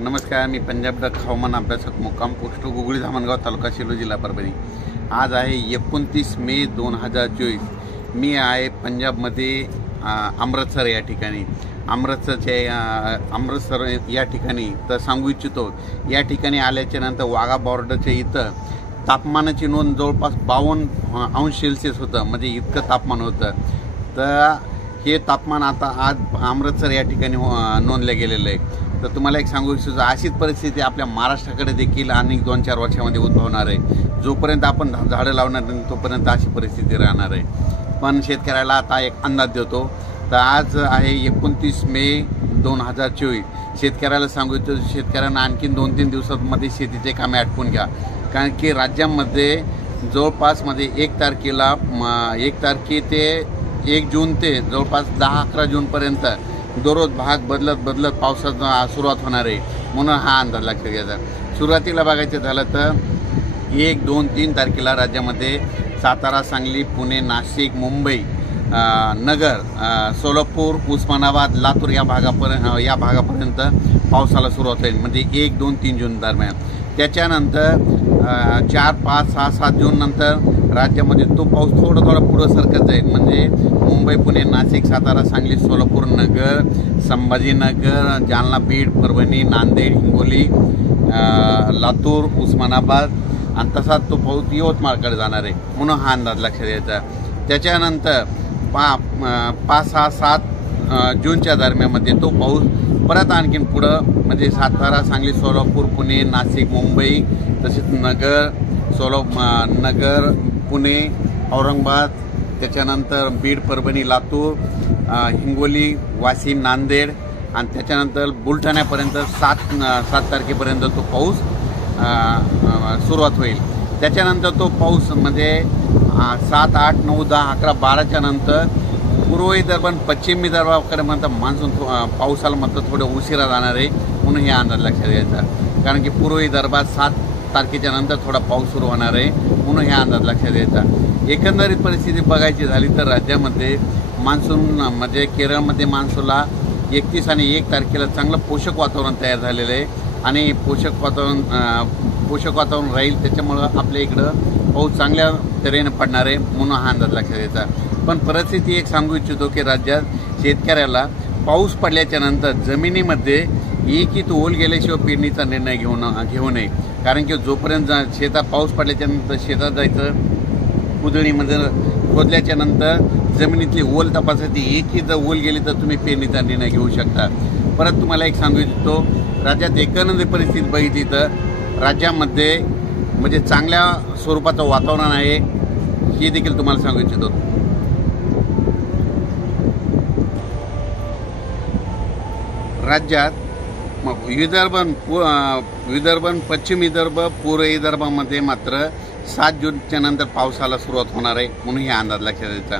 नमस्कार, मी पंजाब डक हवामान अभ्यासक मुक्काम पोस्ट गुगळी धामणगाव तालुका सेलू जिल्हा परभणी। आज आहे 29 मे 2024। मी आहे पंजाबमध्ये अमृतसर या ठिकाणी। अमृतसर या ठिकाणी तर सांगू इच्छितो, या ठिकाणी आल्याच्या नंतर वाघा बॉर्डरच्या इथं तापमानाची नोंद जवळपास 52° होतं, म्हणजे इतकं तापमान होतं। तर हे तापमान आता आज अमृतसर या ठिकाणी नोंदलं गेलेलं आहे। तर तुम्हाला एक सांगू इच्छितो, अशीच परिस्थिती आपल्या महाराष्ट्राकडे देखील अनेक 2-4 वर्षामध्ये उद्भवणार आहे। जोपर्यंत आपण झाडं लावणार नाही तोपर्यंत अशी परिस्थिती राहणार आहे। पण शेतकऱ्याला आता एक अंदाज देतो। तर आज आहे 29 मे 2024। शेतकऱ्याला सांगू इच्छितो, शेतकऱ्यांना आणखीन 2-3 दिवसांमध्ये शेतीचे कामे आटपून घ्या, कारण की राज्यामध्ये जवळपास 1 तारखेला 1 तारखे ते 1 जून ते जवळपास 10-11 जूनपर्यंत दररोज भाग बदलत पावसाची सुरुवात होणार आहे। म्हणून हा अंदाज लक्षात घ्यायचा। सुरुवातीला बघायचं झालं तर 1, 2, 3 तारखेला राज्यामध्ये सातारा, सांगली, पुणे, नाशिक, मुंबई, नगर, सोलापूर, उस्मानाबाद, लातूर या भागापर्यंत पावसाला सुरुवात होईल, म्हणजे 1, 2, 3 जून दरम्यान। त्याच्यानंतर 4, 5, 6, 7 जून नंतर राज्यामध्ये तो पाऊस थोडा पुढं सरकत जाईल, म्हणजे मुंबई, पुणे, नाशिक, सातारा, सांगली, सोलापूर, नगर, संभाजीनगर, जालना, बीड, परभणी, नांदेड, हिंगोली, लातूर, उस्मानाबाद आणि तसाच तो पाऊस यवतमाळकडे जाणार आहे। म्हणून हा अंदाज लक्षात द्यायचा। त्याच्यानंतर 5, 6, 7 जूनच्या दरम्यानमध्ये तो पाऊस परत आणखीन पुढं, म्हणजे सातारा, सांगली, सोलापूर, पुणे, नाशिक, मुंबई, तसेच नगर, पुणे, औरंगाबाद, त्याच्यानंतर बीड, परभणी, लातूर, हिंगोली, वाशिम, नांदेड आणि त्याच्यानंतर बुलढाण्यापर्यंत 7 तारखेपर्यंत तो पाऊस सुरुवात होईल। त्याच्यानंतर तो पाऊस म्हणजे 7, 8, 9, 10, 11, 12च्या नंतर पूर्व विदर्भ आणि पश्चिम विदर्भाकडे मान्सून पावसाला थोडं उशिरा जाणार आहे। म्हणून हे अंदाज लक्षात घ्यायचा, कारण की पूर्व विदर्भात 7 तारखेच्या नंतर थोडा पाऊस सुरू होणार आहे। म्हणून हे अंदाज लक्षात घ्यायचा। एकंदरीत परिस्थिती बघायची झाली तर राज्यामध्ये मान्सून म्हणजे केरळमध्ये मान्सूनला 31 आणि 1 तारखेला चांगलं पोषक वातावरण तयार झालेलं आहे आणि पोषक वातावरण राहील। त्याच्यामुळं आपल्या इकडं पाऊस चांगल्या तऱ्हेने पडणार आहे। म्हणून हा अंदाज लक्षात घ्यायचा। पण परिस्थिती एक सांगू इच्छितो की राज्यात शेतकऱ्याला पाऊस पडल्याच्या नंतर जमिनीमध्ये एक ओल गेल्याशिवाय पेरणीचा निर्णय घेऊ नये, कारण की जोपर्यंत शेतात पाऊस पडल्याच्या नंतर शेतात जायचं, कुदळीमध्ये खोदल्याच्या नंतर जमिनीतली ओल तपासायची, एकही जर ओल गेली तर तुम्ही पेरणीचा निर्णय घेऊ शकता। परत तुम्हाला एक सांगू इच्छितो, राज्यात एकंदरीत परिस्थिती बघितली तर राज्यामध्ये म्हणजे चांगल्या स्वरूपाचं वातावरण आहे, हे देखील तुम्हाला सांगू इच्छितो। राज्यात विदर्भ, पश्चिम विदर्भ, पूर्व विदर्भामध्ये मात्र 7 जूनच्या नंतर पावसाला सुरुवात होणार आहे। म्हणून हे अंदाज लक्षात द्यायचा।